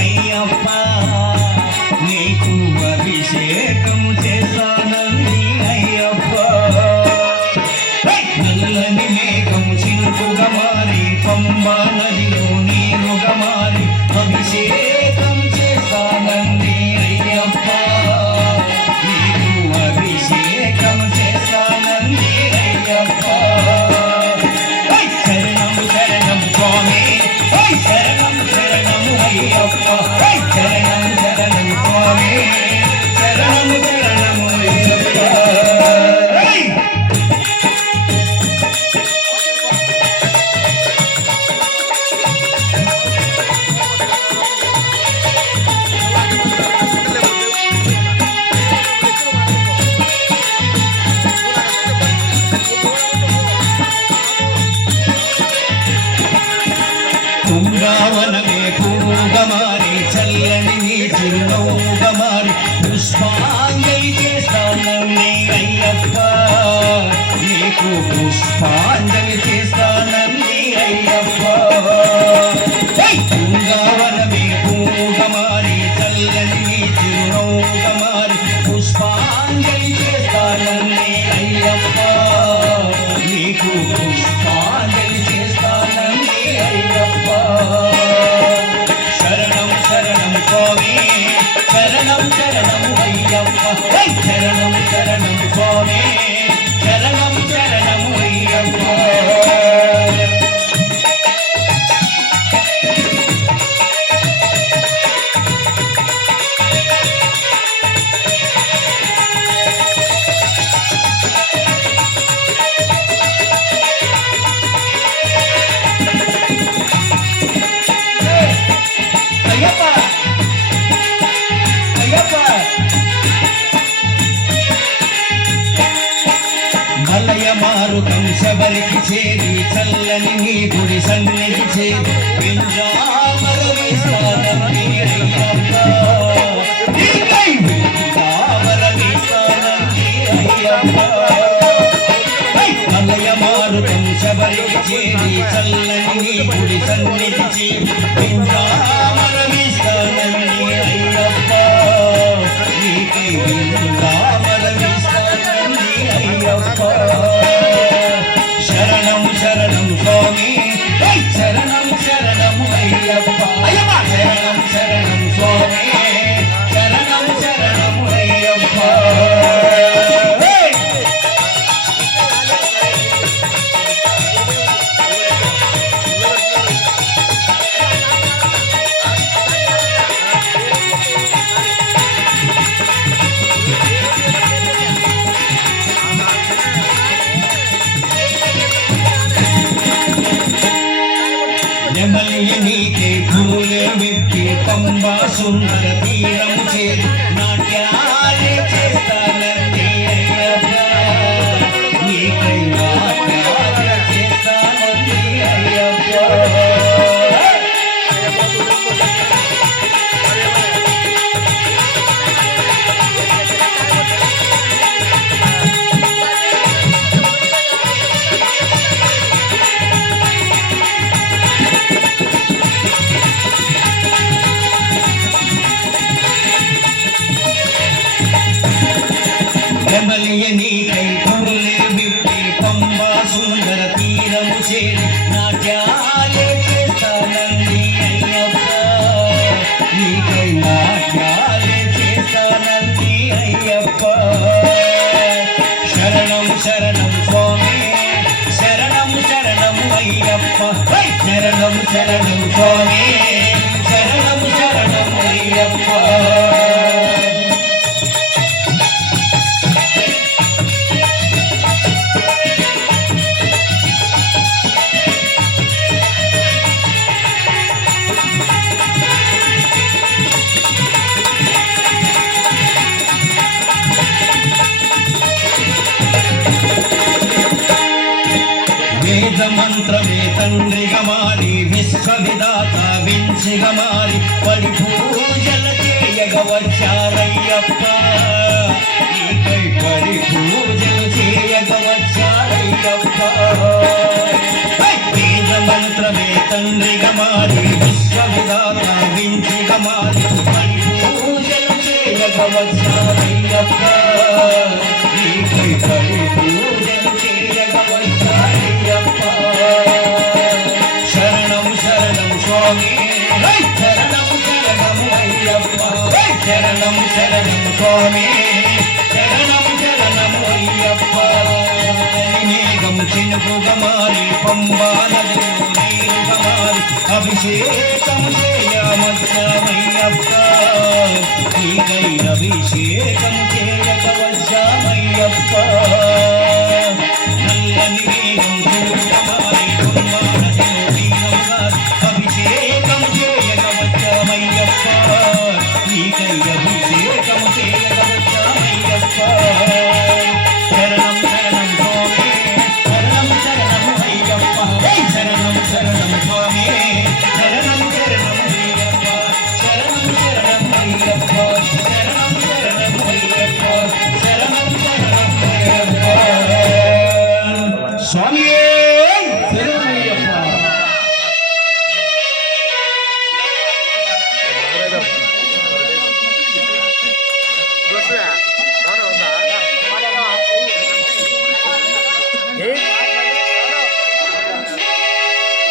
అయ్యప్ప నీకు అభిషేకం అయ్యప్ప చల్లని నీ చిరునవ్వుగా మారి పుష్పాంజలి చేస్తానని అయ్యప్ప నీకు పుష్పాంజలి చేస్తానని అయ్యప్ప హై! కుంగావనమే మారి చల్లని నీ చిరునవ్వుగా మారి పుష్పాంజలి చేస్తానని అయ్యప్ప నీకు పుష్పాంజలి చేస్తానని అయ్యప్ప గుడి సన్నిధి చేరి వింజామర విస్తానని అయ్యప్ప నీకై వింజామర విస్తానని అయ్యప్ప హై! మలయ మారుతం శబరికి చేరి చల్లని నీ గుడి సన్నిధి చేరి వింజామర విస్తానని అయ్యప్ప నీకై వింజామర విస్తానని అయ్యప్ప నెమలియ నీకే పూలే పంబా సుందర తీరము చేరి నాట్యాలే చేస్తానని నెమలియ నీకై వేద మంత్రమే తండ్రిగా మారి విశ్వవిధాత వించిగా మారి పడి పూజల చేయగ వచ్చారయ్యప్ప నీకై పడి పూజలు చేయగ వచ్చారయ్యప్ప వేద మంత్రమే తండ్రిగా మారి విశ్వవిధాత వించిగా మారి పడి పూజలు చేయగ వచ్చారయ్యప్ప శరణం శరణం స్వామి. శరణం శరణం అయ్యప్ప. మేఘం చినుకుగా మారి పంబానది నీరుగా మారి అభిషేకం చేయమయ్యప్ప నీకై అభిషేకం చేయ